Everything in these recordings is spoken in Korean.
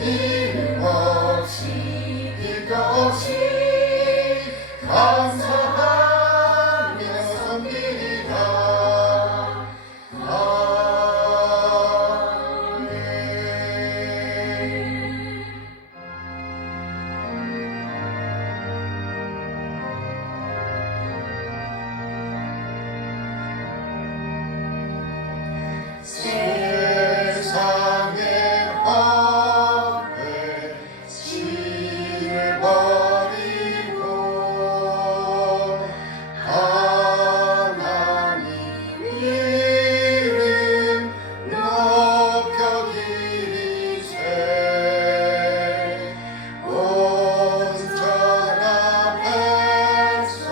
이름 없이 길도 없이 감사하며 섬기리라. 아멘. 세상의 법에 진을 버리고 하나님 이름 높여 기리세. 온전한 백성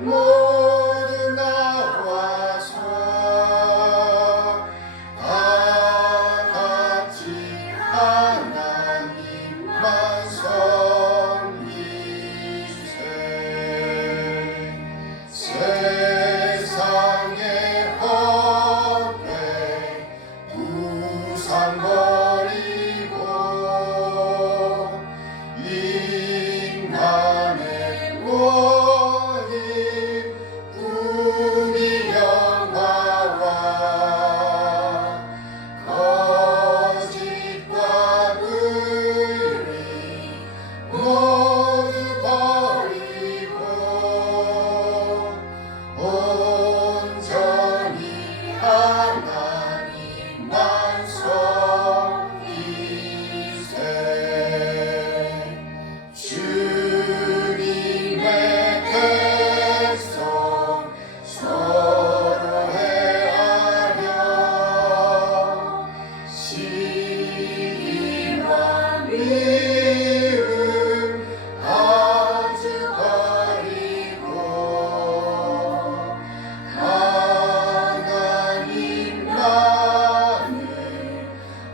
모두 나와서 다 같이 하나님만 섬기세. 세상의 법에 우상 버리고 인간의 원인 우리 영화와 거짓과 의리 모두 버리고 온전히 하나님만 섬기세. 주님의 백성 서로 헤아려 시기와 미움 아주 버리고 하나님만을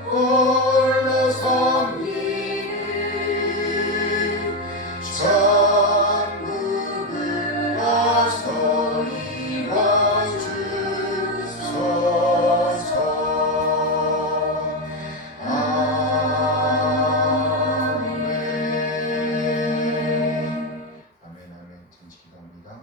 홀로 섬기는 천국을 어서 이뤄주소서. 아멘. 아멘. 잠시 기도합니다.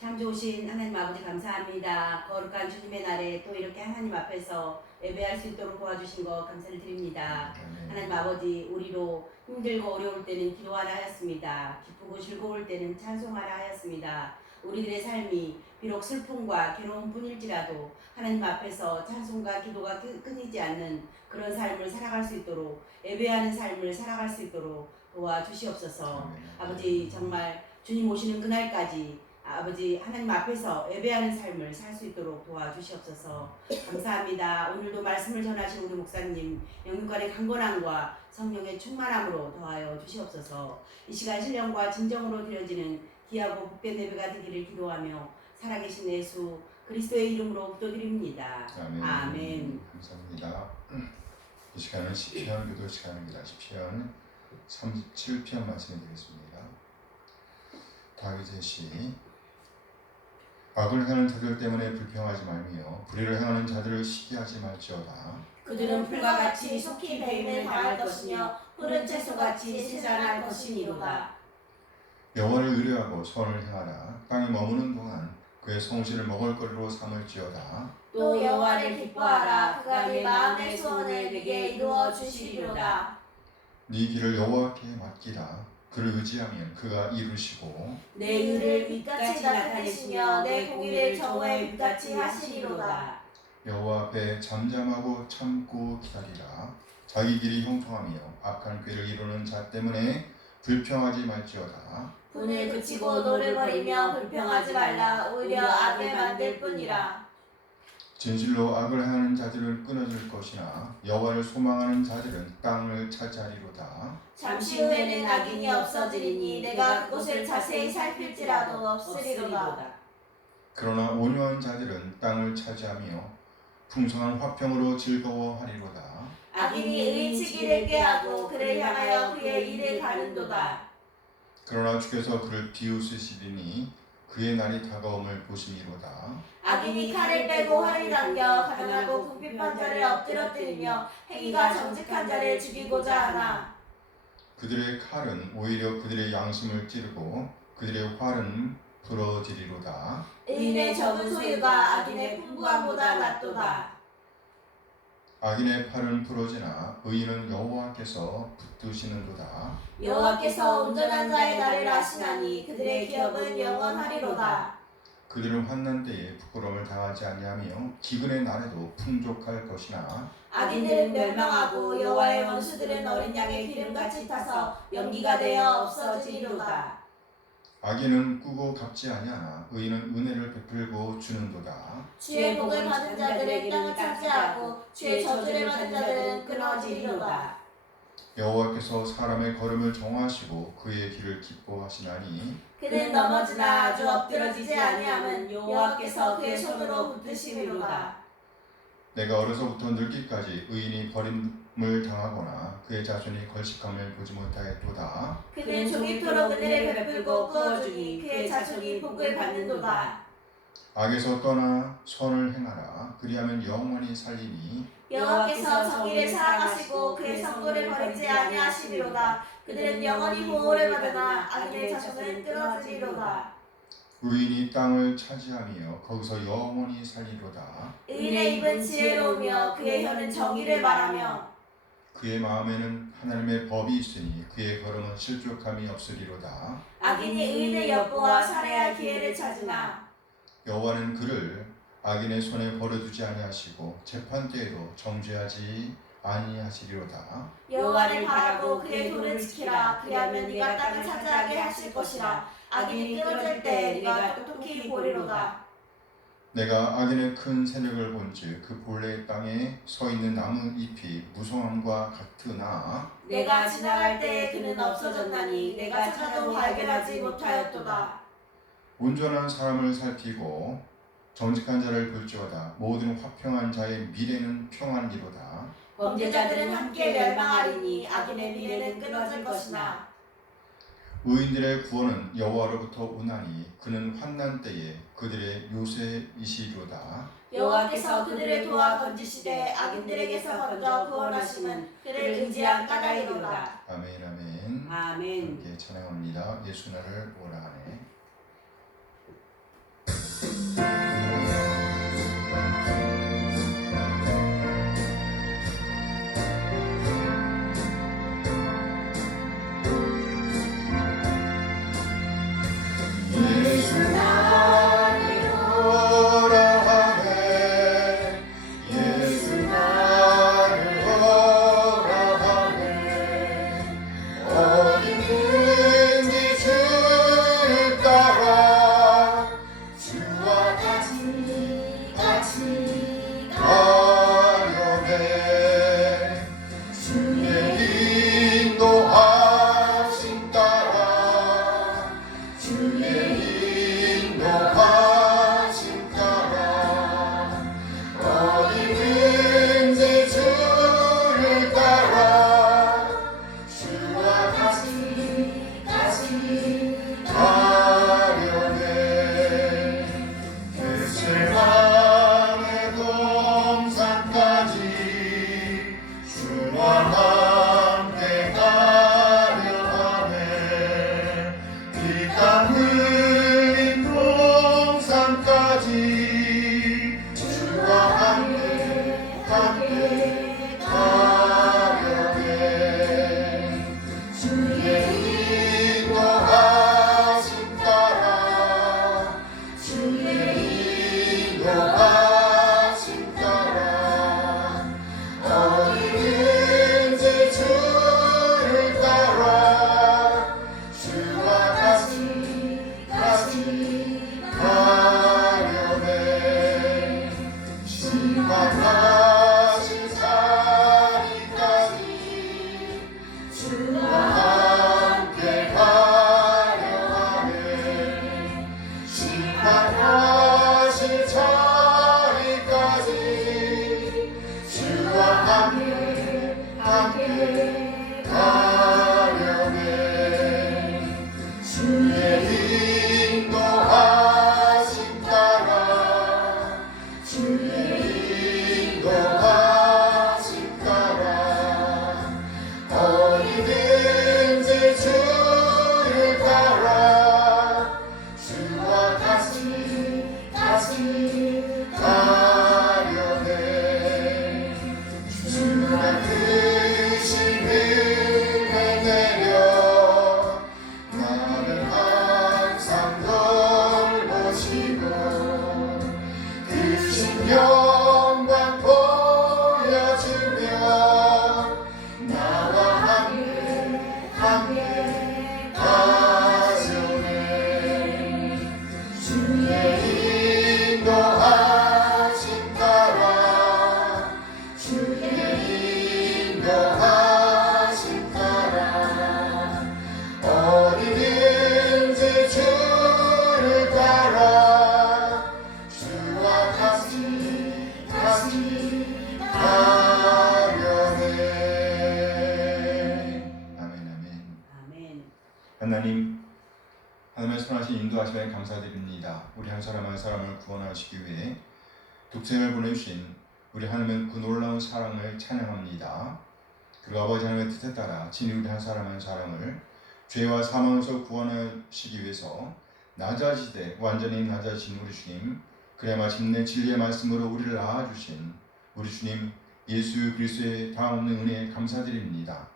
참 좋으신 하나님 아버지 감사합니다. 거룩한 주님의 날에 또 이렇게 하나님 앞에서 예배할 수 있도록 도와주신 것 감사를 드립니다. 아멘. 하나님 아버지, 우리로 힘들고 어려울 때는 기도하라 하였습니다. 기쁘고 즐거울 때는 찬송하라 하였습니다. 우리들의 삶이 비록 슬픔과 괴로움 뿐일지라도 하나님 앞에서 찬송과 기도가 끊이지 않는 그런 삶을 살아갈 수 있도록, 예배하는 삶을 살아갈 수 있도록 도와주시옵소서. 아멘. 아버지, 정말 주님 오시는 그날까지 아버지 하나님 앞에서 예배하는 삶을 살 수 있도록 도와주시옵소서. 감사합니다. 오늘도 말씀을 전하신 우리 목사님 영육간의 강건함과 성령의 충만함으로 더하여 주시옵소서. 이 시간 신령과 진정으로 드려지는 귀하고 복된 예배가 되기를 기도하며 살아계신 예수 그리스도의 이름으로 기도드립니다. 아멘. 아멘. 감사합니다. 이 시간은 시편 기도 시간입니다. 시편 37편 말씀이 되겠습니다. 다윗의 시. 악을 행하는 자들 때문에 불평하지 말며 불의를 행하는 자들을 시기하지 말지어다. 그들은 풀과 같이 속히 뱀을 당할 것이며 푸른 채소같이 세잔할 것이니로다. 여호와를 의뢰하고 선을 행하라. 땅에 머무는 동안 그의 성실을 먹을거리로 삼을지어다. 또 여호와를 기뻐하라. 그가 네 마음의 소원을 네게 이루어 주시리로다. 네 길을 여호와께 맡기라. 그를 의지하면 그가 이루시고 내 일을 빛같이 나타내시며 내 공의를 저의 빛같이 하시리로다. 여호와 앞에 잠잠하고 참고 기다리라. 자기 길이 형통하며 악한 꾀를 이루는 자 때문에 불평하지 말지어다. 분을 그치고 노를 불평하지 말라. 오히려 악을 만들 뿐이라. 진실로 악을 행하는 자들을 끊어줄 것이나 여호와를 소망하는 자들은 땅을 차지하리로다. 잠시 후에는 악인이 없어지리니 내가 그곳을 자세히 살필지라도 없으리로다. 그러나 온유한 자들은 땅을 차지하며 풍성한 화평으로 즐거워하리로다. 악인이 의인치기를 꾀하고 그를 향하여 그의 일을 가른도다. 그러나 주께서 그를 비웃으시리니 그의 날이 다가옴을 보심이로다. 악인이 칼을 빼고 활을 당겨 가난하고 궁핍한 자를 엎드러뜨리며 행위가 정직한 자를 죽이고자 하나. 그들의 칼은 오히려 그들의 양심을 찌르고 그들의 활은 부러지리로다. 의인의 적은 소유가 악인의 풍부함보다 낫도다. 악인의 팔은 부러지나 의인은 여호와께서 붙드시는도다. 여호와께서 온전한 자의 날을 아시나니 그들의 기업은 영원하리로다. 그들은 환난 때에 부끄러움을 당하지 아니하며 기근의 날에도 풍족할 것이나 악인들은 멸망하고 여호와의 원수들은 어린 양의 기름같이 타서 연기가 되어 없어지리로다. 악인은 꾸고 갚지 아니하나 의인은 은혜를 베풀고 주는도다. 주의 복을 받은 자들은 땅을 차지하고 주의 저주를 받은 자들은 끊어지리로다. 여호와께서 사람의 걸음을 정하시고 그의 길을 기뻐하시나니 그는 넘어지나 아주 엎드러지지 아니함은 여호와께서 그의 손으로 붙드심이로다. 내가 어려서부터 늙기까지 의인이 버림을 당하거나 그의 자손이 걸식함을 보지 못하였도다. 그는 종이토록 은혜를 베풀고 구워주니 그의 자손이 복을 받는도다. 악에서 떠나 선을 행하라. 그리하면 영원히 살리니 여호와께서 정의를 사랑하시고 그의 선고를 버리지 아니하시리로다. 그들은 영원히 보호를 받으나 악인의 자손은 끊어지리로다. 의인이 땅을 차지하며 거기서 영원히 살리로다. 의인의 입은 지혜로우며 그의 혀는 정의를 말하며 그의 마음에는 하나님의 법이 있으니 그의 걸음은 실족함이 없으리로다. 악인이 의인을 엿보아 살해할 기회를 찾으나 여호와는 그를 악인의 손에 버려두지 아니하시고 재판 때에도 정죄하지 아니하시리로다. 여호와를 바라고 그의 도를 지키라. 그리하면 네가 땅을 차지하게 하실 것이라. 악인이 끊어질 때 네가 똑똑히 보리로다. 내가 악인의 큰 세력을 본즉 그 본래 땅에 서 있는 나무 잎이 무성함과 같으나 내가 지나갈 때 그는 없어졌나니 내가 찾아도 발견하지 못하였도다. 온전한 사람을 살피고 정직한 자를 볼지어다. 모든 화평한 자의 미래는 평안이로다. 범죄자들은 함께 멸망하리니 악인의 미래는 끊어질 것이나 의인들의 구원은 여호와로부터 오나니 그는 환난 때에 그들의 요새이시로다. 여호와께서 그들을 도와 건지시되 악인들에게서 건져 구원하심은 그를 의지한 까닭이로다. 아멘 아멘. 아멘. 함께 찬양합니다. 예수 나를 오라 하네. 예수 나를 오라 하네. 예수 나를 오라 하네. 어디든지 주를 따라 주와 같이 어디든지 주를 따라 주와 같이 가려네. 주가 크신 은혜 내려 나를 항상 돌보시고 크신 영광 보여주며 나와 함께 가시네. 주의 인도하심 따라 주의 인도하심 따라 어디든지 주를 따라 주와 같이 가려네. 아멘 아멘. 아멘. 하나님의 선하신 인도하심에 감사드립니다. 우리 한 사람 한 사람을 구원하시기 위해 독생을 보내주신 우리 하나님의 그 놀라운 사랑을 찬양합니다. 그리고 아버지 하나님의 뜻에 따라 친히 우리 한 사람 한 사람을 죄와 사망에서 구원하시기 위해서 낮아지되 완전히 낮아진 우리 주님, 그래 마침내 진리의 말씀으로 우리를 낳아주신 우리 주님 예수 그리스도의 다없는 은혜에 감사드립니다.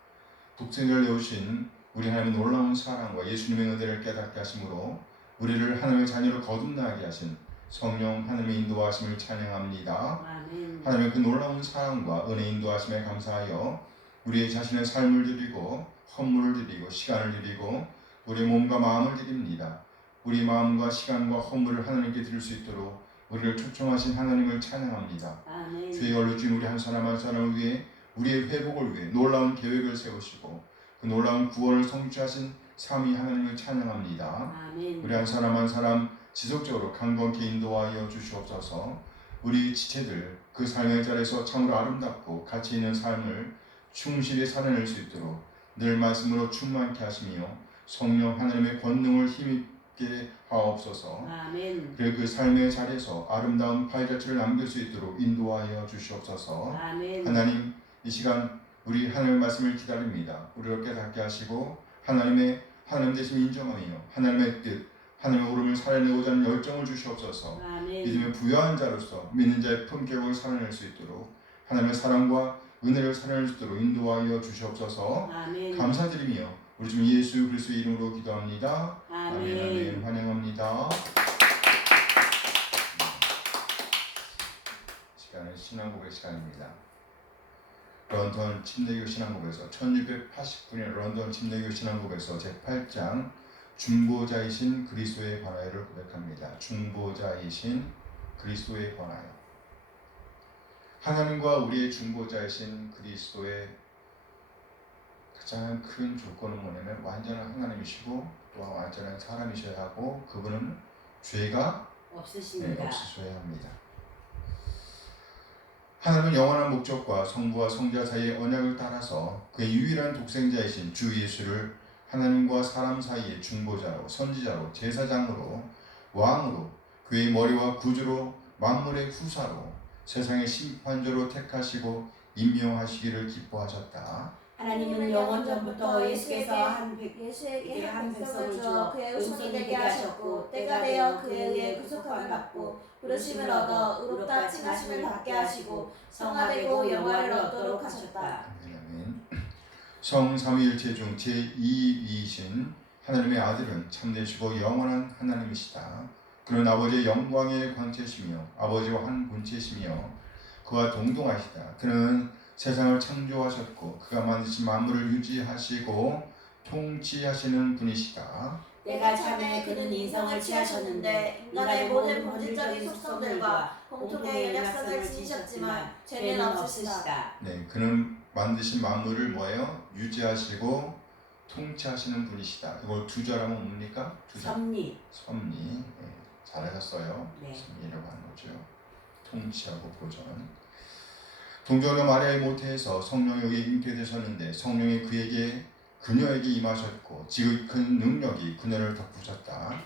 독생을 내오신 우리 하나님의 놀라운 사랑과 예수님의 은혜를 깨닫게 하심으로 우리를 하나님의 자녀로 거듭나게 하신 성령 하나님의 인도하심을 찬양합니다. 아멘. 하나님의 그 놀라운 사랑과 은혜 인도하심에 감사하여 우리의 자신의 삶을 드리고 헌물을 드리고 시간을 드리고 우리의 몸과 마음을 드립니다. 우리 마음과 시간과 헌물을 하나님께 드릴 수 있도록 우리를 초청하신 하나님을 찬양합니다. 아멘. 죄에 걸려진 우리 한 사람 한 사람을 위해 우리의 회복을 위해 놀라운 계획을 세우시고 그 놀라운 구원을 성취하신 삼위 하나님을 찬양합니다. 아멘. 우리 한 사람 지속적으로 강건케 인도하여 주시옵소서. 우리 지체들 그 삶의 자리에서 참으로 아름답고 가치 있는 삶을 충실히 살아낼 수 있도록 늘 말씀으로 충만케 하시며 성령 하나님의 권능을 힘있게 하옵소서. 아멘. 그리고 그 삶의 자리에서 아름다운 파이자치를 남길 수 있도록 인도하여 주시옵소서. 아멘. 하나님, 이 시간 우리 하나님의 말씀을 기다립니다. 우리를 깨닫게 하시고 하나님 되심 인정하며 하나님의 뜻, 하나님의 오름을 살아내고자 하는 열정을 주시옵소서. 아멘. 믿음의 부여한 자로서 믿는 자의 품격을 살아낼 수 있도록 하나님의 사랑과 은혜를 살아낼 수 있도록 인도하여 주시옵소서. 아멘. 감사드리며 우리 주 예수 그리스도의 이름으로 기도합니다. 아멘. 아멘. 환영합니다. 시간은 신앙고백 시간입니다. 런던 침례교 신앙고백에서 1689년 런던 침례교 신앙고백에서 제8장 중보자이신 그리스도의 관하여를 고백합니다. 중보자이신 그리스도의 관하여. 하나님과 우리의 중보자이신 그리스도의 가장 큰 조건은 뭐냐면 완전한 하나님이시고 또한 완전한 사람이셔야 하고 그분은 죄가 없으십니다. 없으셔야 합니다. 하나님은 영원한 목적과 성부와 성자 사이의 언약을 따라서 그의 유일한 독생자이신 주 예수를 하나님과 사람 사이의 중보자로 선지자로 제사장으로 왕으로 그의 머리와 구주로 만물의 후사로 세상의 심판자로 택하시고 임명하시기를 기뻐하셨다. 하나님은 영원 전부터 예수에게 한 백성을 주어 그의 후손이 되게 하셨고 때가 되어 그에 의해 구속함을 받고 부르심을 얻어 의롭다 칭하심을 받게 하시고 성화되고 영화를 얻도록 하셨다. 아멘. 성 삼위일체 중 제2위이신 하나님의 아들은 참되시고 영원한 하나님이시다. 그는 아버지의 영광의 광채시며 아버지와 한 본체시며 그와 동등하시다. 그는 세상을 창조하셨고 그가 만드신 만물을 유지하시고 통치하시는 분이시다. 때가 참에 그는 인성을 취하셨는데 인간의 모든 본질적인 속성들과 공통의 연약성을 지니셨지만 죄는 없으시다. 네, 그는 만드신 만물을 뭐예요? 유지하시고 통치하시는 분이시다. 이걸 두 자라면 뭡니까? 섭리. 섭리. 네, 잘하셨어요. 네. 섭리라고 하는 거죠. 통치하고 보존. 동정녀 마리아의 모태에서 성령에 의해 잉태 되셨는데 성령이 그녀에게 임하셨고 지극한 능력이 그녀를 덮으셨다.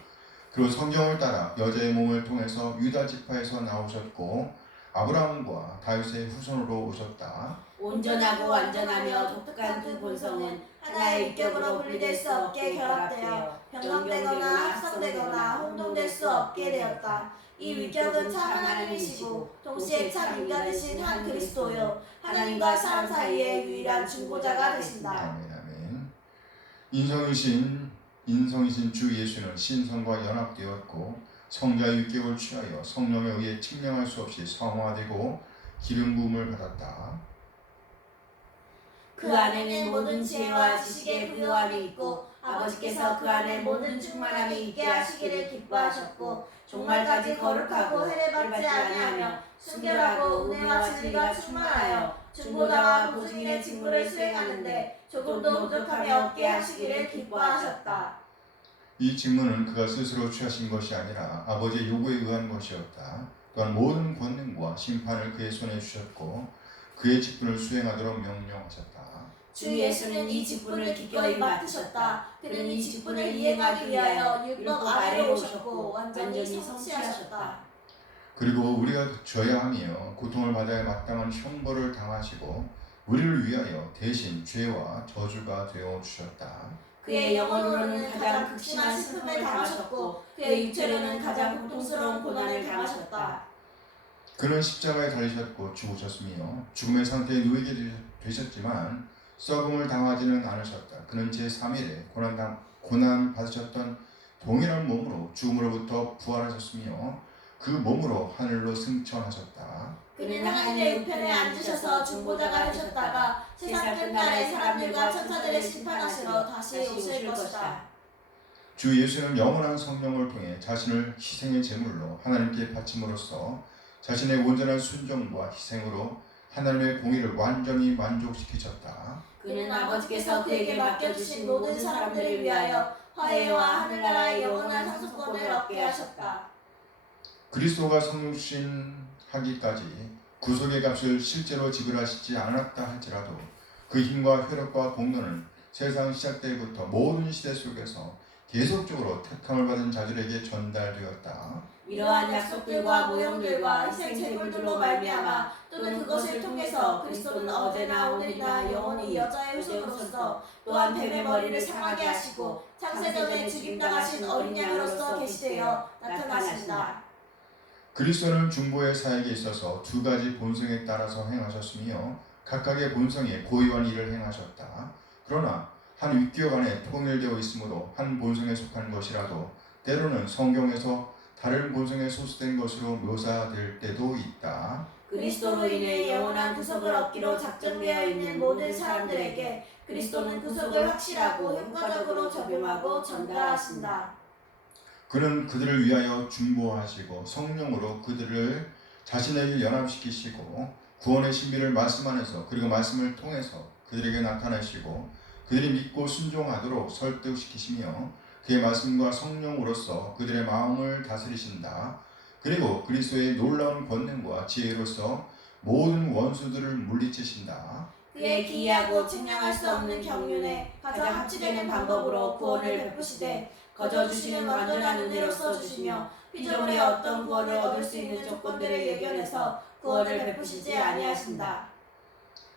그리고 성경을 따라 여자의 몸을 통해서 유다 지파에서 나오셨고 아브라함과 다윗의 후손으로 오셨다. 온전하고 완전하며 독특한 두 본성은 한 하나의 위격으로 분리될 수 없게 결합되어 변경되거나 합성되거나 혼동될 수 없게 되었다. 이 위격은 참 하나님이시고 동시에 참 인간이신 한 그리스도요 하나님과 사람 사이의 유일한 중보자가 되신다. 아멘 아멘. 인성이신 주 예수는 신성과 연합되었고 성자의 위격을 취하여 성령에 의해 측량할 수 없이 성화되고 기름 부음을 받았다. 그 안에는 모든 지혜와 지식의 부요함이 있고 아버지께서 그 안에 모든 충만함이 있게 하시기를 기뻐하셨고 종말까지 거룩하고 해례받지 아니하며 순결하고 은혜와 진리가 충만하여 중보자와 보증인의 직무를 수행하는데 조금도 부족함이 없게 하시기를 기뻐하셨다. 이 직무는 그가 스스로 취하신 것이 아니라 아버지의 요구에 의한 것이었다. 또한 모든 권능과 심판을 그의 손에 주셨고 그의 직분을 수행하도록 명령하셨다. 주 예수는 이 직분을 기꺼이 맡으셨다. 그는 이 직분을 이행하기 위하여 율법 아래로 오셨고 완전히 성취하셨다. 그리고 우리가 져야 하며 고통을 받아야 마땅한 형벌을 당하시고 우리를 위하여 대신 죄와 저주가 되어 주셨다. 그의 영혼으로는 가장 극심한 슬픔을 당하셨고 그의 육체로는 가장 고통스러운 고난을 당하셨다. 그는 십자가에 달리셨고 죽으셨으며 죽음의 상태에 누이게 되셨지만 썩음을 당하지는 않으셨다. 그는 제3일에 고난 받으셨던 동일한 몸으로 죽음으로부터 부활하셨으며 그 몸으로 하늘로 승천하셨다. 그는 하나님의 우편에 앉으셔서 중보자가 되셨다가 세상 끝날에 사람들과 천사들을 심판하시러 다시 오실 것이다. 주 예수는 영원한 성령을 통해 자신을 희생의 제물로 하나님께 바침으로써 자신의 온전한 순종과 희생으로 하나님의 공의를 완전히 만족시키셨다. 그는 아버지께서 그에게 맡겨주신 모든 사람들을 위하여 화해와 하늘나라의 영원한 상속권을 얻게 하셨다. 그리스도가 성육신하기까지 구속의 값을 실제로 지불하시지 않았다 할지라도 그 힘과 효력과 공로는 세상 시작 때부터 모든 시대 속에서 계속적으로 택함을 받은 자들에게 전달되었다. 이러한 약속들과 모형들과 희생 제물들로 말미암아 또는 그것을 통해서 그리스도는 어제나 오늘이나 영원히 여자의 후손으로서 또한 뱀의 머리를 상하게 하시고 창세전에 죽임당하신 어린 양으로서 계시되어 나타나신다. 그리스도는 중보의 사역에 있어서 두 가지 본성에 따라서 행하셨으며 각각의 본성에 고유한 일을 행하셨다. 그러나 한 위격 안에 통일되어 있으므로 한 본성에 속한 것이라도 때로는 성경에서 다른 본성에 소수된 것으로 묘사될 때도 있다. 그리스도로 인해 영원한 구속을 얻기로 작정되어 있는 모든 사람들에게 그리스도는 구속을 확실하고 효과적으로 적용하고 전달하신다. 그는 그들을 위하여 중보하시고 성령으로 그들을 자신에게 연합시키시고 구원의 신비를 말씀 안에서 그리고 말씀을 통해서 그들에게 나타내시고 그들이 믿고 순종하도록 설득시키시며 그의 말씀과 성령으로서 그들의 마음을 다스리신다. 그리고 그리스도의 놀라운 권능과 지혜로서 모든 원수들을 물리치신다. 그의 기이하고 측량할 수 없는 경륜에 가장 합치되는 방법으로 구원을 베푸시되 거저 주시는 완전한 은혜로서 주시며 피조물의 어떤 구원을 얻을 수 있는 조건들을 예견해서 구원을 베푸시지 아니하신다.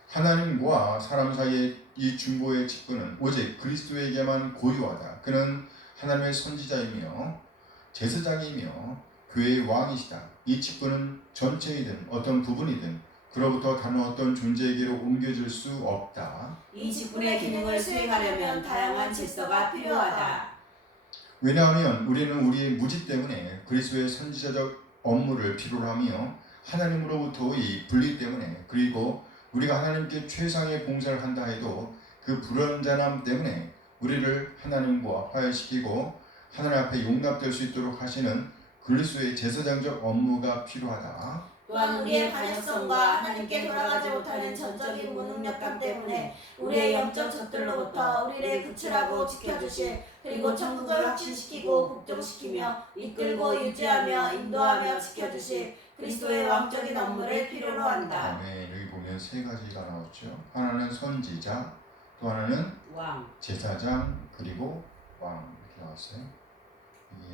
하나님과 사람 사이의 이 중보의 직분은 오직 그리스도에게만 고유하다. 그는 하나님의 선지자이며 제사장이며 교회의 왕이시다. 이 직분은 전체이든 어떤 부분이든 그로부터 다른 어떤 존재에게로 옮겨질 수 없다. 이 직분의 기능을 수행하려면 다양한 질서가 필요하다. 왜냐하면 우리는 우리의 무지 때문에 그리스도의 선지자적 업무를 필요로 하며 하나님으로부터의 분리 때문에 그리고 우리가 하나님께 최상의 봉사를 한다 해도 그 불완전함 때문에 우리를 하나님과 화해시키고 하나님 앞에 용납될 수 있도록 하시는 그리스도의 제사장적 업무가 필요하다. 또한 우리의 반역성과 하나님께 돌아가지 못하는 전적인 무능력감 때문에 우리의 영적 적들로부터 우리를 구출하고 지켜주실 그리고 천국을 확신시키고 복종시키며 이끌고 유지하며 인도하며 지켜주실 그리스도의 왕적인 업무를 필요로 한다. 네, 여기 보면 세 가지가 나왔죠. 하나는 선지자, 또 하나는 왕, 제사장, 그리고 왕 이렇게 나왔어요.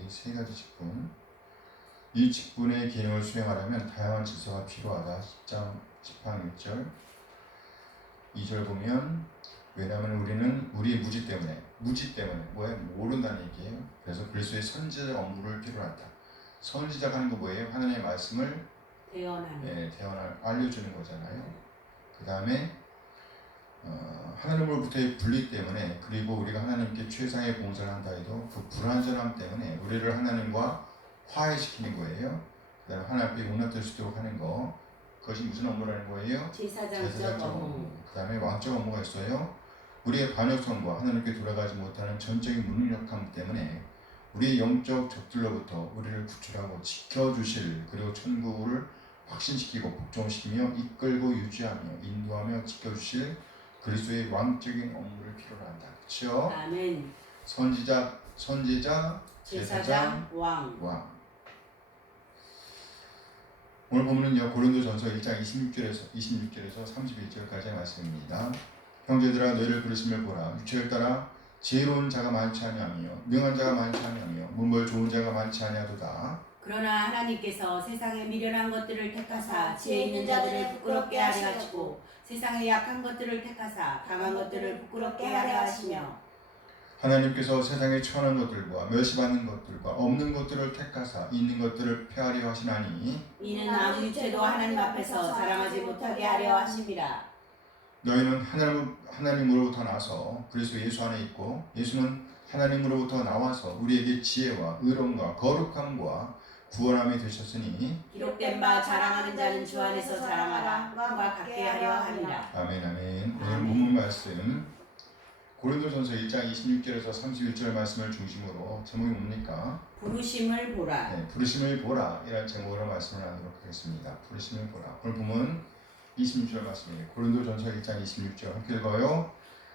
이 세 가지 직분. 이 직분의 기능을 수행하려면 다양한 질서가 필요하다. 10장 18절 2절 보면 왜냐하면 우리는 우리의 무지 때문에 뭐예요? 모른다는 얘기예요. 그래서 그리스도의 선지자 업무를 필요로 한다. 선지자가 하는 거 뭐예요? 하나님의 말씀을 대언을 알려주는 거잖아요. 그 다음에 하나님으로부터의 분리 때문에, 그리고 우리가 하나님께 최상의 봉사를 한다 해도 그 불완전함 때문에 우리를 하나님과 화해시키는 거예요. 그 다음에 하나님 앞에 용납될 수 있도록 하는 거, 그것이 무슨 업무라는 거예요? 제사장적 업무. 그 다음에 왕적 업무가 있어요. 우리의 반역성과 하나님께 돌아가지 못하는 전적인 무능력함 때문에 우리의 영적 적들로부터 우리를 구출하고 지켜주실, 그리고 천국을 확신시키고 복종시키며 이끌고 유지하며 인도하며 지켜주실 그리스도의 왕적인 업무를 필요로 한다. 그렇죠? 아멘. 선지자, 제사장, 왕. 오늘 본문은요, 고린도전서 1장 26절에서 31절까지의 말씀입니다. 형제들아, 너희를 부르심을 보라. 육체를 따라 지혜로운 자가 많지 아니하며 능한 자가 많지 아니하며 문벌 좋은 자가 많지 아니하도다. 그러나 하나님께서 세상에 미련한 것들을 택하사 지혜 있는 자들을 부끄럽게 하려 하시고 세상에 약한 것들을 택하사 강한 것들을 부끄럽게 하려 하시며, 하나님께서 세상에 처한 것들과 멸시받는 것들과 없는 것들을 택하사 있는 것들을 폐하려 하시나니 이는 아무 육체도 하나님 앞에서 자랑하지 못하게 하려 하심이라. 너희는 하나님으로부터 나서 그리스도 예수 안에 있고 예수는 하나님으로부터 나와서 우리에게 지혜와 의로움과 거룩함과 구원함이 되셨으니 기록된 바 자랑하는 자는 주 안에서 자랑하라. 그와 같게 하려 함이라. 아멘. 아멘. 오늘 본문 말씀 고린도전서 1장 26절에서 31절 말씀을 중심으로 제목이 뭡니까? 부르심을 보라. 네, 부르심을 보라 이라는 제목으로 말씀을 나누도록 하겠습니다. 부르심을 보라. 오늘 본문 26절 말씀이에요. 고린도전서 1장 26절 함께 읽어요.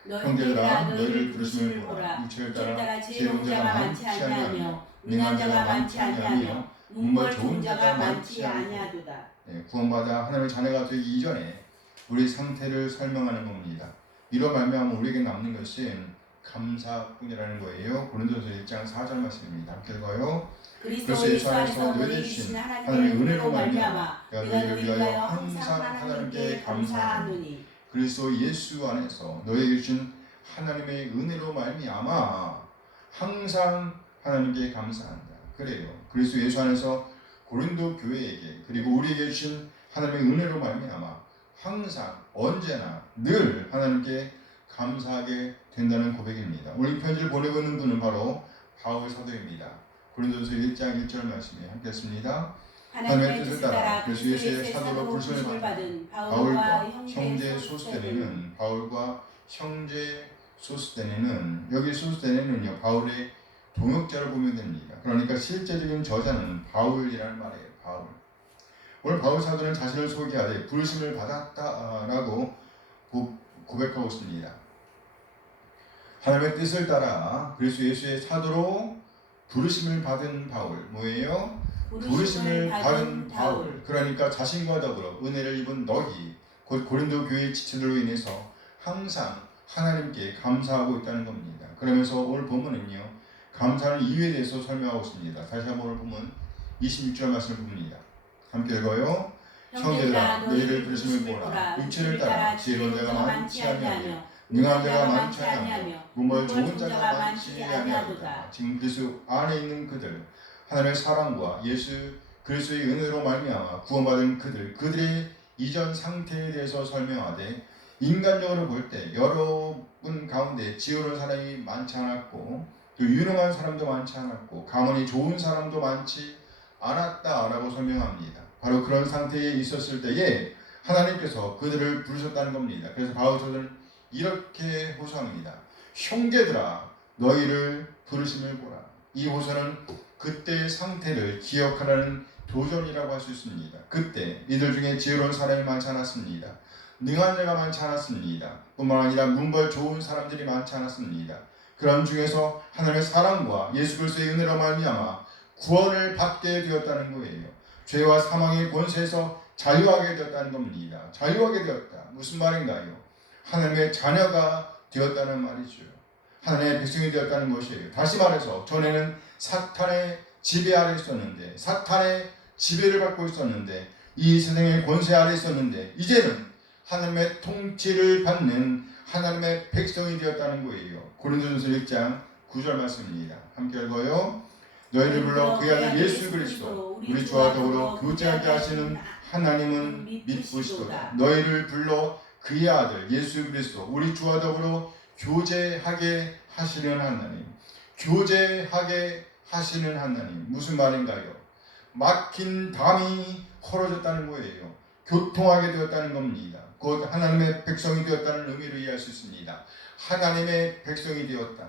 형제들아, 너희를 부르심을 보라. 육체를 따라 지혜로운 자가 많지 아니하며 능한 자가 많지 아니하며 문벌 좋은 자가 많지 아니하도다. 네, 구원받아 하나님의 자녀가 되기 이전에 우리 상태를 설명하는 겁니다. 이로 말미암아 우리에게 남는 것은 감사뿐이라는 거예요. 고린도전서 1장 4절 말씀입니다. 함께 읽어요. 그리스도 예수 안에서 너희에게 주신 하나님의 은혜로 말미암아 내가 너희를 위하여 항상 하나님께 감사하노니. 그리스도 예수 안에서 너희에게 주신 하나님의 은혜로 말미암아 항상 하나님께 감사한다. 그래요. 그리스도 예수 안에서 고린도 교회에게 그리고 우리에게 주신 하나님의 은혜로 말미암아 항상 언제나 늘 하나님께 감사하게 된다는 고백입니다. 오늘 이 편지를 보내고 있는 분은 바로 바울 사도입니다. 고린도전서 1장 1절 말씀에 함께 했습니다. 하나님의 뜻을 따라 그리스도 예수의 사도로 부르심을 받은 바울과 형제 소스the네는 여기 소스the네는요 바울의 동역자를 보면 됩니다. 그러니까 실제적인 저자는 바울이라는 말이에요. 바울. 오늘 바울 사도는 자신을 소개하되 부르심을 받았다라고 고백하고 있습니다. 하나님의 뜻을 따라 그리스도 예수의 사도로 부르심을 받은 바울. 뭐예요? 부르심을 받은 바울. 그러니까 자신과 더불어 은혜를 입은 너희 곧 고린도 교회의 지체들로 인해서 항상 하나님께 감사하고 있다는 겁니다. 그러면서 오늘 본문은요 감사하는 이유에 대해서 설명하고 있습니다. 다시 한번 오늘 본문 26절 말씀을 봅니다. 함께 읽어요. 형제들아, 너희를 부르심을 보라. 육체를 따라 지혜로운 자가 많지 아니하며 능한 자가 많지 아니하며 문벌 좋은 자가 많지 아니하도다. 지금 그리스도 안에 있는 그들, 하나님의 사랑과 예수 그리스도의 은혜로 말미암아 구원받은 그들의 이전 상태에 대해서 설명하되, 인간적으로 볼 때 여러분 가운데 지혜로운 사람이 많지 않았고 또 유능한 사람도 많지 않았고 가문이 좋은 사람도 많지 않았다라고 설명합니다. 바로 그런 상태에 있었을 때에 하나님께서 그들을 부르셨다는 겁니다. 그래서 바울 사도는 이렇게 호소합니다. 형제들아, 너희를 부르심을 보라. 이 호소는 그때의 상태를 기억하라는 도전이라고 할 수 있습니다. 그때 이들 중에 지혜로운 사람이 많지 않았습니다. 능한 자가 많지 않았습니다. 뿐만 아니라 문벌 좋은 사람들이 많지 않았습니다. 그런 중에서 하나님의 사랑과 예수 그리스도의 은혜로 말미암아 구원을 받게 되었다는 거예요. 죄와 사망의 권세에서 자유하게 되었다는 겁니다. 자유하게 되었다. 무슨 말인가요? 하나님의 자녀가 되었다는 말이죠. 하나님의 백성이 되었다는 것이에요. 다시 말해서 전에는 사탄의 지배 아래 있었는데, 사탄의 지배를 받고 있었는데, 이 세상의 권세 아래 있었는데, 이제는 하나님의 통치를 받는 하나님의 백성이 되었다는 거예요. 고린도전서 1장 9절 말씀입니다. 함께 읽어요. 너희를 불러 그의 아들 예수 그리스도 우리 주와 더불어 교제하게 하시는 하나님은 미쁘시도다. 너희를 불러 그의 아들 예수 그리스도 우리 주와 더불어 교제하게 하시는 하나님. 교제하게 하시는 하나님. 무슨 말인가요? 막힌 담이 헐어졌다는 거예요. 교통하게 되었다는 겁니다. 곧 하나님의 백성이 되었다는 의미로 이해할 수 있습니다. 하나님의 백성이 되었다.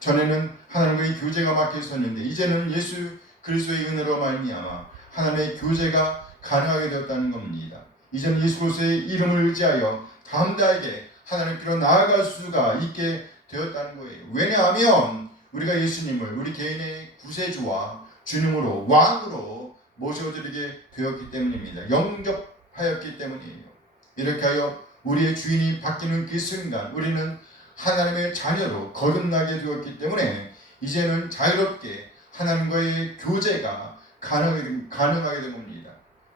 전에는 하나님과의 교제가 막혀 있었는데 이제는 예수 그리스도의 은혜로 말미암아 하나님의 교제가 가능하게 되었다는 겁니다. 이제는 예수 그리스도의 이름을 의지하여 담대하게 하나님께로 나아갈 수가 있게 되었다는 거예요. 왜냐하면 우리가 예수님을 우리 개인의 구세주와 주님으로 왕으로 모셔드리게 되었기 때문입니다. 영접하였기 때문이에요. 이렇게 하여 우리의 주인이 바뀌는 그 순간 우리는 하나님의 자녀로 거듭나게 되었기 때문에 이제는 자유롭게 하나님과의 교제가 가능하게 된 겁니다.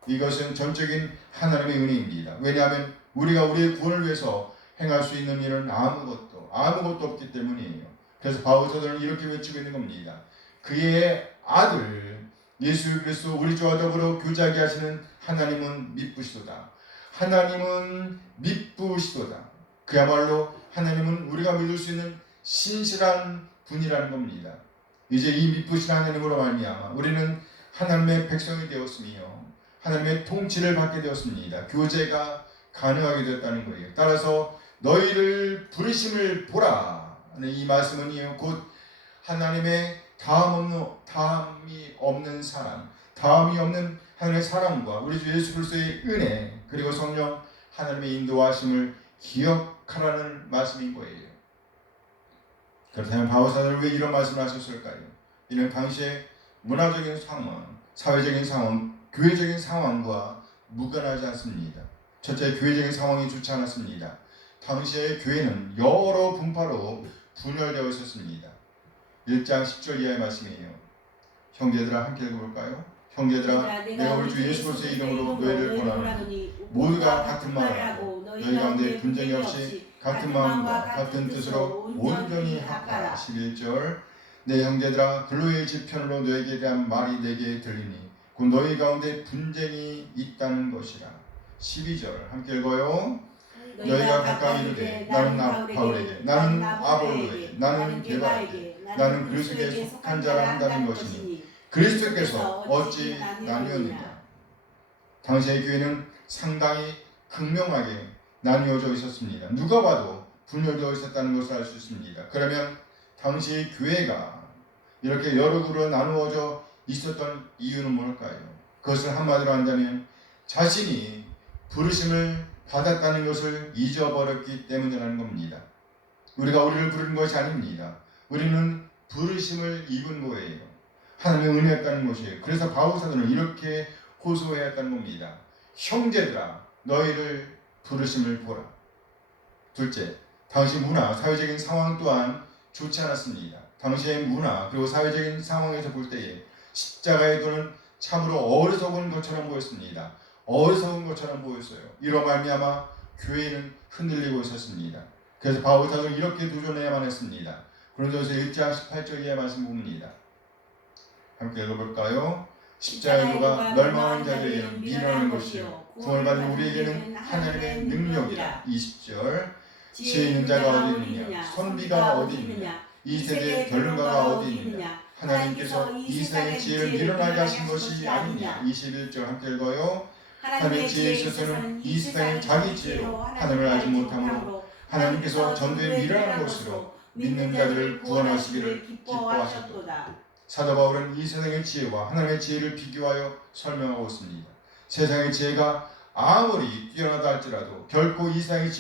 이것은 전적인 하나님의 은혜입니다. 왜냐하면 우리가 우리의 구원을 위해서 행할 수 있는 일은 아무것도 없기 때문이에요. 그래서 바울 사도는 이렇게 외치고 있는 겁니다. 그의 아들 예수 그리스도 우리 주와 더불어 교제하게 하시는 하나님은 미쁘시도다. 하나님은 미쁘시도다. 그야말로 하나님은 우리가 믿을 수 있는 신실한 분이라는 겁니다. 이제 이 미쁘신 하나님으로 말미암아 우리는 하나님의 백성이 되었으며 하나님의 통치를 받게 되었습니다. 교제가 가능하게 되었다는 거예요. 따라서 너희를 부르심을 보라. 이 말씀은 곧 하나님의 다함이 없는 사랑, 다함이 없는 하나님의 사랑과 우리 주 예수 그리스도의 은혜 그리고 성령 하나님의 인도하심을 기억하라는 말씀인 거예요. 그렇다면 바울 사도는 왜 이런 말씀을 하셨을까요? 이는 당시의 문화적인 상황, 사회적인 상황, 교회적인 상황과 무관하지 않습니다. 첫째, 교회적인 상황이 좋지 않았습니다. 당시의 교회는 여러 분파로 분열되어 있었습니다. 1장 10절 이하의 말씀이에요. 형제들아 함께 읽어볼까요? 형제들아 내가 우리 주 예수 그리스도의 이름으로 너희를 권하노니 모두가 같은 말을 하고 너희 가운데 분쟁이 없이 같은 마음과 같은 뜻으로 온전히 합하라. 11절 내 형제들아 근로의 지편으로 너에게 대한 말이 내게 들리니 곧 너희 가운데 분쟁이 있다는 것이라. 12절 함께 읽어요. 너희가 가까이 이르되 나는 바울에게 나는 아볼로에게 나는 게바에게 나는 그리스도께 속한 자라 한다는 것이니 그리스도께서 어찌 나뉘었느냐. 당시의 교회는 상당히 극명하게 나뉘어져 있었습니다. 누가 봐도 분열되어 있었다는 것을 알 수 있습니다. 그러면 당시의 교회가 이렇게 여러 그룹으로 나누어져 있었던 이유는 뭘까요? 그것을 한마디로 한다면 자신이 부르심을 받았다는 것을 잊어버렸기 때문이라는 겁니다. 우리가 우리를 부르는 것이 아닙니다. 우리는 부르심을 입은 거예요. 하나님의 은혜였다는 것이에요. 그래서 바울 사도는 이렇게 호소해야 했다는 겁니다. 형제들아 너희를 부르심을 보라. 둘째, 당시 문화, 사회적인 상황 또한 좋지 않았습니다. 당시의 문화 그리고 사회적인 상황에서 볼 때에 십자가의 도는 참으로 어리석은 것처럼 보였습니다. 어리석은 것처럼 보였어요. 이로 말미암아 교회는 흔들리고 있었습니다. 그래서 바울 사도는 이렇게 도전해야만 했습니다. 고린도전서 1장 18절 이하의 말씀 봅니다. 함께 읽어볼까요? 십자가의 도가 멸망하는 자들에게는 미련한 것이요 구원을 받는 우리에게는 하나님의 능력이라. 20절 지혜 있는 자가 어디 있느냐 선비가 어디 있느냐 이 세대의 결론가가 어디 있느냐 하나님께서 이 세상의 지혜를 미련하게 하신 것이 아니냐. 21절 함께 읽어요. 하나님의 지혜에 있어서는 이 세상의 자기 지혜로 하나님을 알지 못함으로 하나님께서 전도에 미련한 것으로 믿는 자들을 구원하시기를 기뻐하셨도다. 사도 바울은 이 세상의 지혜와 하나님의 지혜를 비교하여 설명하고 있습니다. 세상의 지혜가 아무리 뛰어나다 할지라도 결코 이 세상의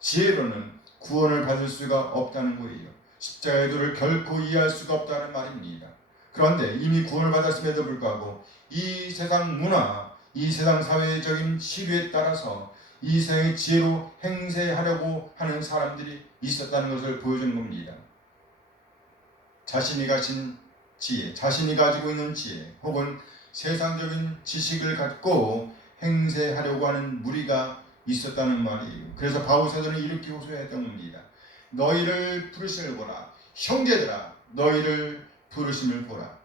지혜로는 구원을 받을 수가 없다는 거예요. 십자가의 도를 결코 이해할 수가 없다는 말입니다. 그런데 이미 구원을 받았음에도 불구하고 이 세상 문화, 이 세상 사회적인 시류에 따라서 이 세상의 지혜로 행세하려고 하는 사람들이 있었다는 것을 보여주는 겁니다. 자신이 가진 지혜, 자신이 가지고 있는 지혜 혹은 세상적인 지식을 갖고 행세하려고 하는 무리가 있었다는 말이에요. 그래서 바울 사도는 이렇게 호소했던 겁니다. 너희를 부르심을 보라. 형제들아 너희를 부르심을 보라.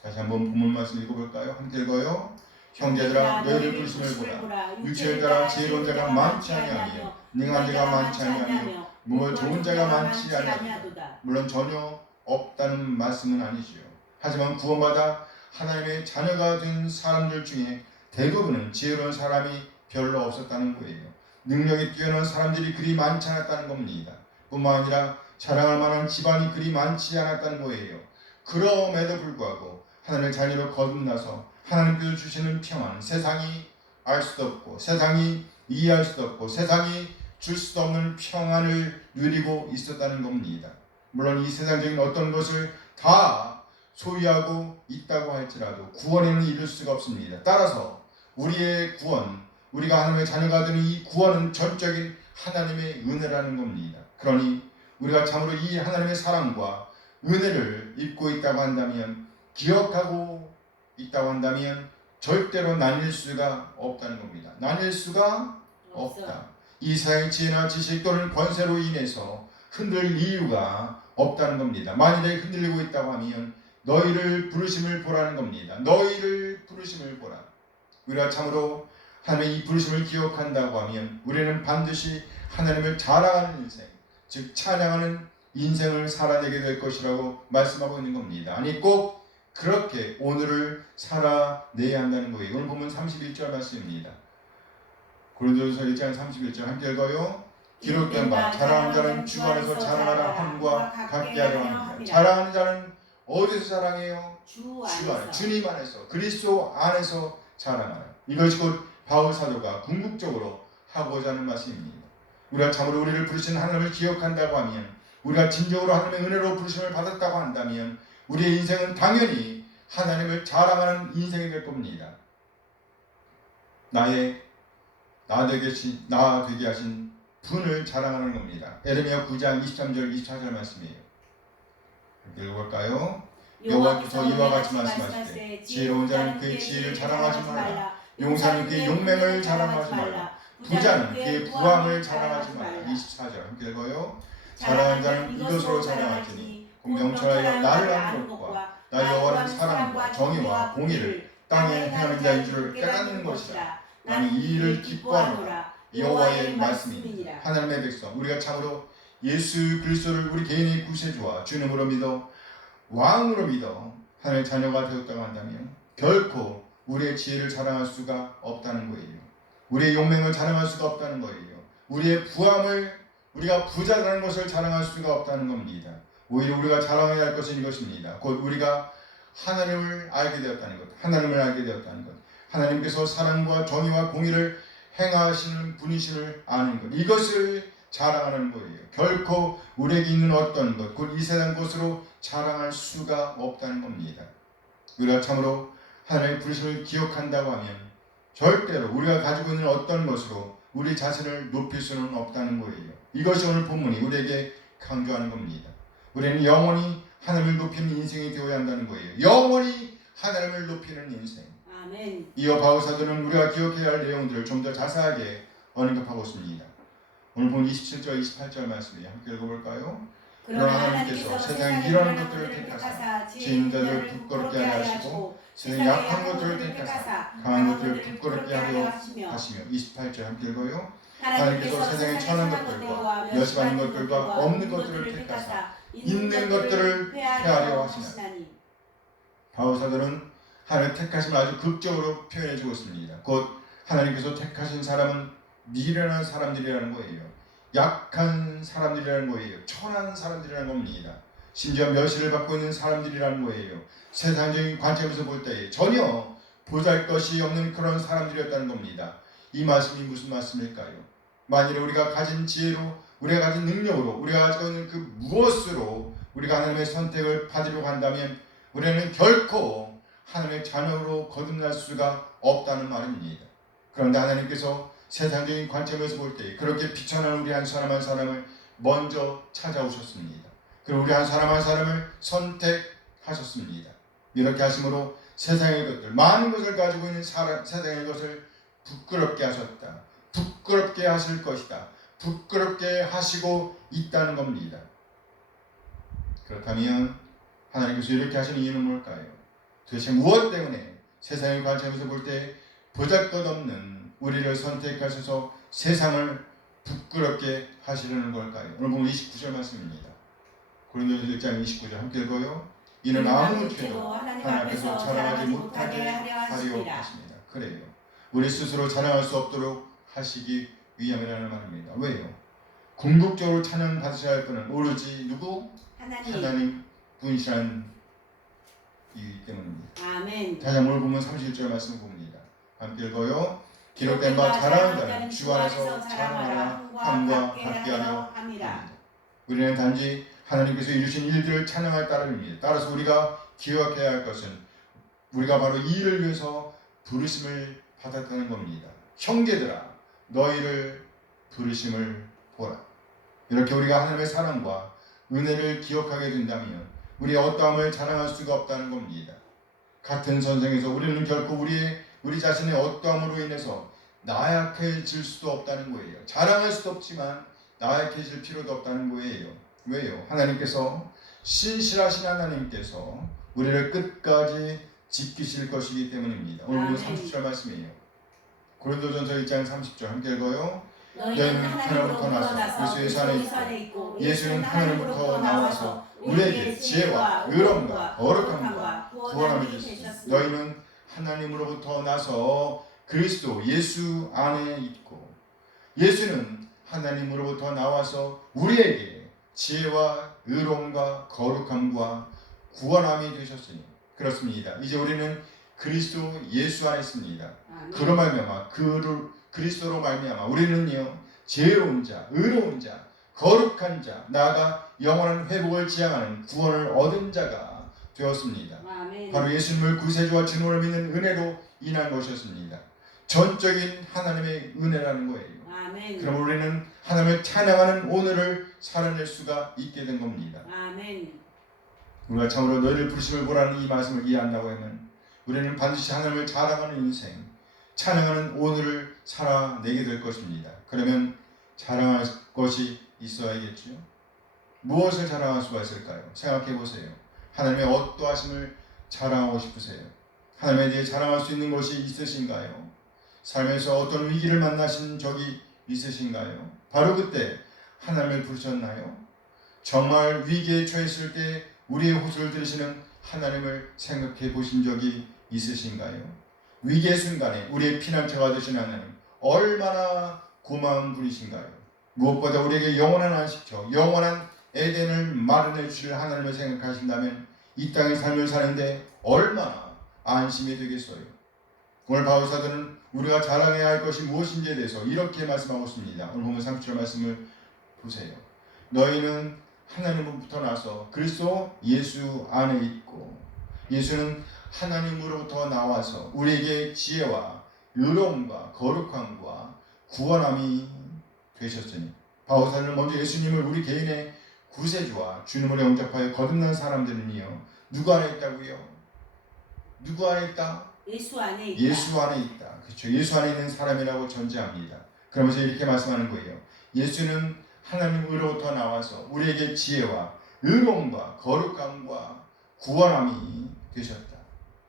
다시 한번 본문 말씀 읽어볼까요? 함께 읽어요. 형제들아 너희를 부르심을 보라. 육체를 따라 지혜로운 자가 많지 아니하며 능한 자가 많지 아니하며 몸을 좋은 자가 많지 아니하도다. 물론 전혀 없다는 말씀은 아니지요. 하지만 구원받아 하나님의 자녀가 된 사람들 중에 대부분은 지혜로운 사람이 별로 없었다는 거예요. 능력이 뛰어난 사람들이 그리 많지 않았다는 겁니다. 뿐만 아니라 자랑할 만한 집안이 그리 많지 않았다는 거예요. 그럼에도 불구하고 하나님의 자녀로 거듭나서 하나님께서 주시는 평안은 세상이 알 수도 없고 세상이 이해할 수도 없고 세상이 줄 수도 없는 평안을 누리고 있었다는 겁니다. 물론 이 세상적인 어떤 것을 다 소유하고 있다고 할지라도 구원에는 이를 수가 없습니다. 따라서 우리의 구원, 우리가 하나님의 자녀가 되는 이 구원은 전적인 하나님의 은혜라는 겁니다. 그러니 우리가 참으로 이 하나님의 사랑과 은혜를 입고 있다고 한다면, 기억하고 있다고 한다면 절대로 나뉠 수가 없다는 겁니다. 나뉠 수가 없다. 이 세상의 지혜나 지식 또는 권세로 인해서 흔들 이유가 없다는 겁니다. 만일에 흔들리고 있다고 하면 너희를 부르심을 보라는 겁니다. 너희를 부르심을 보라. 우리가 참으로 하나님의 이 부르심을 기억한다고 하면 우리는 반드시 하나님을 자랑하는 인생, 즉 찬양하는 인생을 살아내게 될 것이라고 말씀하고 있는 겁니다. 아니 꼭 그렇게 오늘을 살아내야 한다는 거예요. 오늘 보면 31절 말씀입니다. 고린도전서 1장 31절 함께 읽어요. 기록된 바 자랑하는 자는 주 안에서 자랑하라 함과 같게 하려 합니다. 자랑하는 자는 어디서 자랑해요? 주 안에서. 주님 안에서, 그리스도 안에서 자랑하라. 이것이 곧 바울 사도가 궁극적으로 하고자 하는 말씀입니다. 우리가 참으로 우리를 부르신 하나님을 기억한다고 하면, 우리가 진정으로 하나님의 은혜로 부르심을 받았다고 한다면 우리의 인생은 당연히 하나님을 자랑하는 인생이 될 겁니다. 나 되게 하신 분을 자랑하는 겁니다. 에레미야 9장 23절 24절 말씀이에요. 읽어볼까요? 여호와께서 이와 같이 말씀하시되 지혜로운 자는 그의 지혜를 자랑하지 말라. 용사는 그의 용맹을 자랑하지 말라. 부자는 그의 부함을 자랑하지 말라. 24절 함께 읽어요. 자랑하는 자는 이것으로 자랑하지니 공명철하여 나를 아는 것과 나 여호와는 사랑과 정의와 공의를 땅에 행하는 자인 줄을 깨닫는 것이라. 나는 이 일을 기뻐하노라. 여호와의 말씀이니라. 하나님의 백성, 우리가 참으로 예수 그리스도를 우리 개인의 구세주와 주님으로 믿어 왕으로 믿어 하나님의 자녀가 되었다고 한다면 결코 우리의 지혜를 자랑할 수가 없다는 거예요. 우리의 용맹을 자랑할 수가 없다는 거예요. 우리의 부함을, 우리가 부자라는 것을 자랑할 수가 없다는 겁니다. 오히려 우리가 자랑해야 할 것은 이것입니다. 곧 우리가 하나님을 알게 되었다는 것, 하나님을 알게 되었다는 것, 하나님께서 사랑과 정의와 공의를 행하시는 분이심을 아는 것, 이것을 자랑하는 거예요. 결코 우리에게 있는 어떤 것, 곧 이 세상 것으로 자랑할 수가 없다는 겁니다. 우리가 참으로 하나님의 부르심을 기억한다고 하면 절대로 우리가 가지고 있는 어떤 것으로 우리 자신을 높일 수는 없다는 거예요. 이것이 오늘 본문이 우리에게 강조하는 겁니다. 우리는 영원히 하나님을 높이는 인생이 되어야 한다는 거예요. 영원히 하나님을 높이는 인생. 아멘. 이어 바울 사도는 우리가 기억해야 할 내용들을 좀 더 자세하게 언급하고 있습니다. 오늘 본 27절 28절 말씀이에요. 함께 읽어볼까요? 그러나 하나님께서 세상에 이런 것들을 택하사 지혜 있는 자들을 부끄럽게 하려 하시고 세상에 약한 것들을 택하사 강한 것들을 부끄럽게 하려 하시며 28절 함께 읽어요. 하나님께서 세상에 천한 것들과 멸시받는 것들과 없는 것들을 택하사 있는 것들을 폐하려 하시나니. 바울 사도는 하나님의 택하심을 아주 극적으로 표현해주고 있습니다. 곧 하나님께서 택하신 사람은 미련한 사람들이라는 거예요. 약한 사람들이라는 거예요. 천한 사람들이라는 겁니다. 심지어 멸시를 받고 있는 사람들이라는 거예요. 세상적인 관점에서 볼 때 전혀 보잘것이 없는 그런 사람들이었다는 겁니다. 이 말씀이 무슨 말씀일까요? 만일 우리가 가진 지혜로, 우리가 가진 능력으로, 우리가 가지고 있는 그 무엇으로 우리가 하나님의 선택을 받으려고 한다면 우리는 결코 하나님의 자녀로 거듭날 수가 없다는 말입니다. 그런데 하나님께서 세상적인 관점에서 볼 때 그렇게 비천한 우리 한 사람 한 사람을 먼저 찾아오셨습니다. 그리고 우리 한 사람 한 사람을 선택하셨습니다. 이렇게 하심으로 세상의 것들, 많은 것을 가지고 있는 세상의 것을 부끄럽게 하셨다. 부끄럽게 하실 것이다. 부끄럽게 하시고 있다는 겁니다. 그렇다면 하나님께서 이렇게 하시는 이유는 뭘까요? 도대체 무엇 때문에 세상의 관점에서 볼 때 보잘것없는 우리를 선택하셔서 세상을 부끄럽게 하시려는 걸까요? 오늘 보면 29절 말씀입니다. 고린도전서 1장 29절 함께 읽어요. 이는 아무렇게도 하나님 앞에서 자랑하지 못하게 하려 하십니다. 그래요. 우리 스스로 자랑할 수 없도록 하시기 위함이라는 말입니다. 왜요? 궁극적으로 찬양 받으셔야 할 분은 오로지 누구? 하나님 분이시라는 이유이기 때문입니다. 아멘. 다시 한번 보면 31절 말씀 봅니다. 함께 읽어요. 기록된 바 자랑하는 자는 주 안에서 자랑하라 함과 같게 하려 합니다. 우리는 단지 하나님께서 이루신 일들을 찬양할 따름입니다. 따라서 우리가 기억해야 할 것은 우리가 바로 이 일을 위해서 부르심을 받았다는 겁니다. 형제들아 너희를 부르심을 보라. 이렇게 우리가 하나님의 사랑과 은혜를 기억하게 된다면 우리의 어떠함을 자랑할 수가 없다는 겁니다. 같은 선생에서 우리는 결코 우리 자신의 어떠함으로 인해서 나약해질 수도 없다는 거예요. 자랑할 수도 없지만 나약해질 필요도 없다는 거예요. 왜요? 하나님께서 신실하신 하나님께서 우리를 끝까지 지키실 것이기 때문입니다. 오늘 보면 30절 말씀이에요. 고린도전서 1장 30절 함께 읽어요. 너희는 하나님으로부터 나서 그리스도 안에 있고 예수는 하나님으로부터 나와서 우리에게 지혜와 의로움과 거룩함과 구원함이 되셨습니다. 너희는 하나님으로부터 나서 그리스도 예수 안에 있고 예수는 하나님으로부터 나와서 우리에게 지혜와 의로움과 거룩함과 구원함이 되셨으니 그렇습니다. 이제 우리는 그리스도 예수 안에 있습니다. 그로 말미암아 그리스도로 말미암아 우리는요 지혜로운 자, 의로운 자, 거룩한 자, 나아가 영원한 회복을 지향하는 구원을 얻은 자가 되었습니다. 아멘. 바로 예수님을 구세주와 증언을 믿는 은혜로 인한 것이었습니다. 전적인 하나님의 은혜라는 거예요. 아멘. 그럼 우리는 하나님을 찬양하는 오늘을 살아낼 수가 있게 된 겁니다. 아멘. 우리가 참으로 너희를 부르심을 보라는 이 말씀을 이해한다고 하면 우리는 반드시 하나님을 자랑하는 인생, 찬양하는 오늘을 살아내게 될 것입니다. 그러면 자랑할 것이 있어야겠죠. 무엇을 자랑할 수가 있을까요? 생각해 보세요. 하나님의 어떠하심을 자랑하고 싶으세요? 하나님에 대해 자랑할 수 있는 것이 있으신가요? 삶에서 어떤 위기를 만나신 적이 있으신가요? 바로 그때 하나님을 부르셨나요? 정말 위기에 처했을 때 우리의 호소를 들으시는 하나님을 생각해 보신 적이 있으신가요? 위기의 순간에 우리의 피난처가 되신 하나님 얼마나 고마운 분이신가요? 무엇보다 우리에게 영원한 안식처, 영원한 에덴을 마련해 주실 하나님을 생각하신다면 이 땅의 삶을 사는데 얼마나 안심이 되겠어요? 오늘 바울사도는 우리가 자랑해야 할 것이 무엇인지에 대해서 이렇게 말씀하고 있습니다. 오늘 보면 30절 말씀을 보세요. 너희는 하나님으로부터 나서 그리스도 예수 안에 있고 예수는 하나님으로부터 나와서 우리에게 지혜와 의로움과 거룩함과 구원함이 되셨으니 바울사도는 먼저 예수님을 우리 개인의 구세주와 주님으로 영접하여 거듭난 사람들은요 누구 안에 있다고요? 누구 안에 있다? 예수 안에 있다. 예수 안에 있다. 그렇죠. 예수 안에 있는 사람이라고 전제합니다. 그러면서 이렇게 말씀하는 거예요. 예수는 하나님으로부터 나와서 우리에게 지혜와 의로움과 거룩함과 구원함이 되셨다.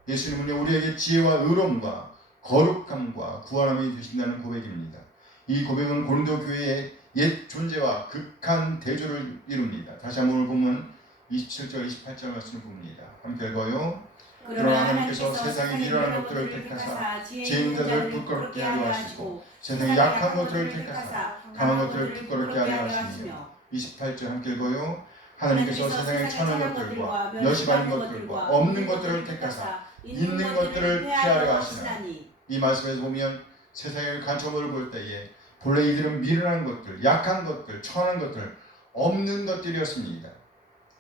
예수님은요 우리에게 지혜와 의로움과 거룩함과 구원함이 되신다는 고백입니다. 이 고백은 고린도 교회의 옛 존재와 극한 대조를 이룹니다. 다시 한번 보면 27절 28절 말씀을 봅니다. 함께 읽어요. 그러나 하나님께서 세상에 미련한 것들을 택하사 죄 있는 자들을 부끄럽게 하려 하시고 세상에 약한 것들을 택하사 강한 것들을 부끄럽게 하려 하시며 28절 함께 읽어요. 하나님께서 세상에 천한 것들과 멸시 받는 것들과 없는 것들을 택하사 있는 것들을 피하려 하시나니 이 말씀에서 보면 세상의 관점으로 볼 때에 본래 이들은 미련한 것들, 약한 것들, 천한 것들, 없는 것들이었습니다.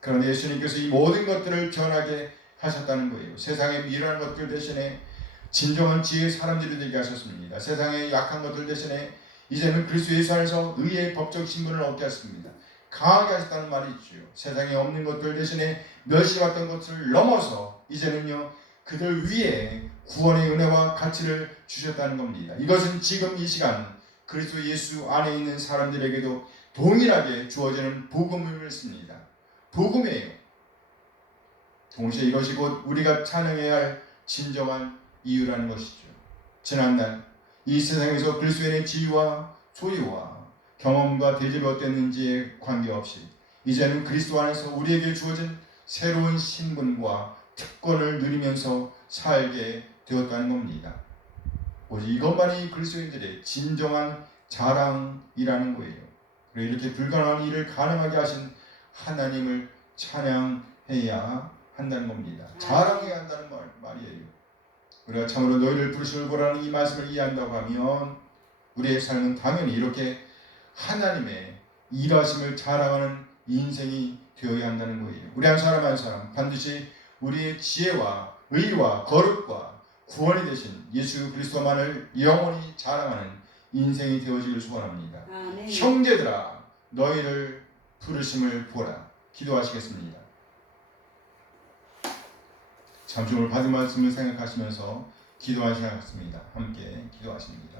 그런데 예수님께서 이 모든 것들을 변하게 하셨다는 거예요. 세상의 미련한 것들 대신에 진정한 지혜의 사람들이 되게 하셨습니다. 세상의 약한 것들 대신에 이제는 그리스도 예수 안에서 의의 법적 신분을 얻게 하셨습니다. 강하게 하셨다는 말이 있죠. 세상에 없는 것들 대신에 멸시받던 것을 넘어서 이제는요 그들 위에 구원의 은혜와 가치를 주셨다는 겁니다. 이것은 지금 이 시간 그리스도 예수 안에 있는 사람들에게도 동일하게 주어지는 복음을 씁니다. 복음이에요. 동시에 이것이 곧 우리가 찬양해야 할 진정한 이유라는 것이죠. 지난날 이 세상에서 그리스도인의 지위와 소유와 경험과 대접이 어땠는지에 관계없이 이제는 그리스도 안에서 우리에게 주어진 새로운 신분과 특권을 누리면서 살게 되었다는 겁니다. 오직 이것만이 그리스도인들의 진정한 자랑이라는 거예요. 그리고 이렇게 불가능한 일을 가능하게 하신 하나님을 찬양해야 한다는 겁니다. 자랑해야 한다는 말이에요. 우리가 참으로 너희를 부르심을 보라는 이 말씀을 이해한다고 하면 우리의 삶은 당연히 이렇게 하나님의 일하심을 자랑하는 인생이 되어야 한다는 거예요. 우리 한 사람 한 사람 반드시 우리의 지혜와 의와 거룩과 구원이 되신 예수 그리스도만을 영원히 자랑하는 인생이 되어지길 소원합니다. 아멘. 형제들아 너희를 부르심을 보라. 기도하시겠습니다. 잠시 오늘 받은 말씀을 생각하시면서 기도하시기 바랍니다. 함께 기도하십니다.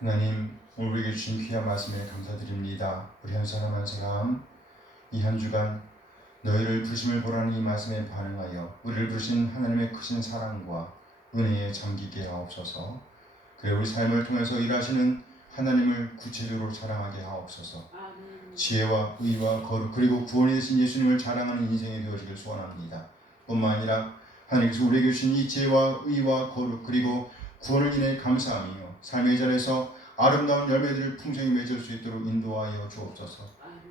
하나님, 오늘 우리에게 주신 귀한 말씀에 감사드립니다. 우리 한 사람 한 사람 이 한 주간 너희를 부르심을 보라는 이 말씀에 반응하여 우리를 부르신 하나님의 크신 사랑과 은혜에 잠기게 하옵소서. 그래 우리 삶을 통해서 일하시는 하나님을 구체적으로 자랑하게 하옵소서. 아멘. 지혜와 의와 거룩 그리고 구원이 되신 예수님을 자랑하는 인생이 되어지길 소원합니다. 뿐만 아니라 하나님께서 우리에게 주신 이 지혜와 의와 거룩 그리고 구원을 인해 감사하며 삶의 자리에서 아름다운 열매들을 풍성히 맺을 수 있도록 인도하여 주옵소서.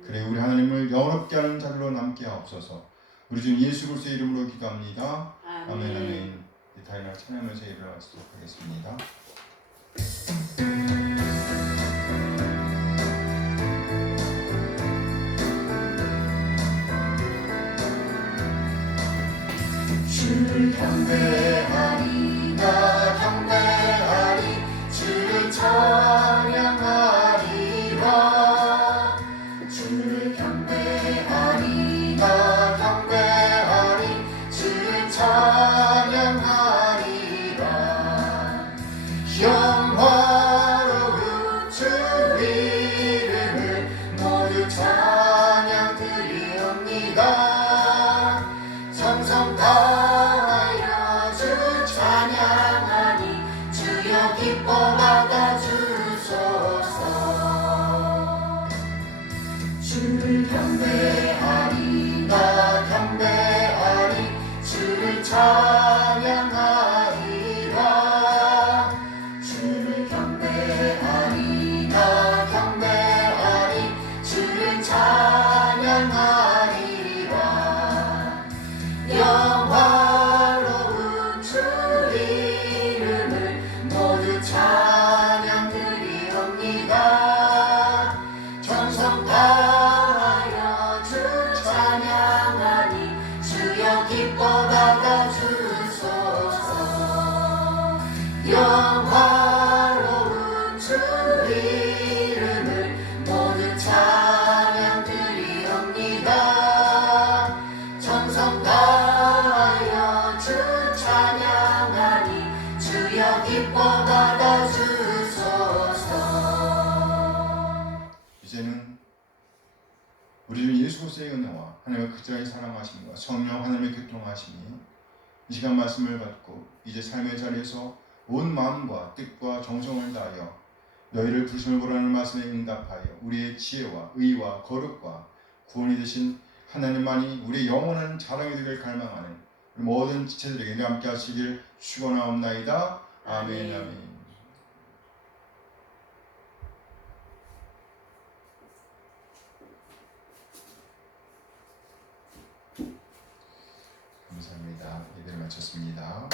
그래 우리 하나님을 영원롭게 하는 자들로 남게 하옵소서. 우리 주 예수 그리스도의 이름으로 기도합니다. 아멘. 아멘. 다이나 찬양하면서 예배를 마치도록 하겠습니다. 주를 경배하리 소수의 은혜와 하나님의 극진하게 사랑하심과 성령 하나님의 교통하심이 이 시간 말씀을 받고 이제 삶의 자리에서 온 마음과 뜻과 정성을 다하여 너희를 부르심을 보라는 말씀에 응답하여 우리의 지혜와 의와 거룩과 구원이 되신 하나님만이 우리의 영원한 자랑이 되길 갈망하는 모든 지체들에게 함께 하시길 축원하옵나이다. 아멘. 아멘. 감사합니다. 예배를 마쳤습니다.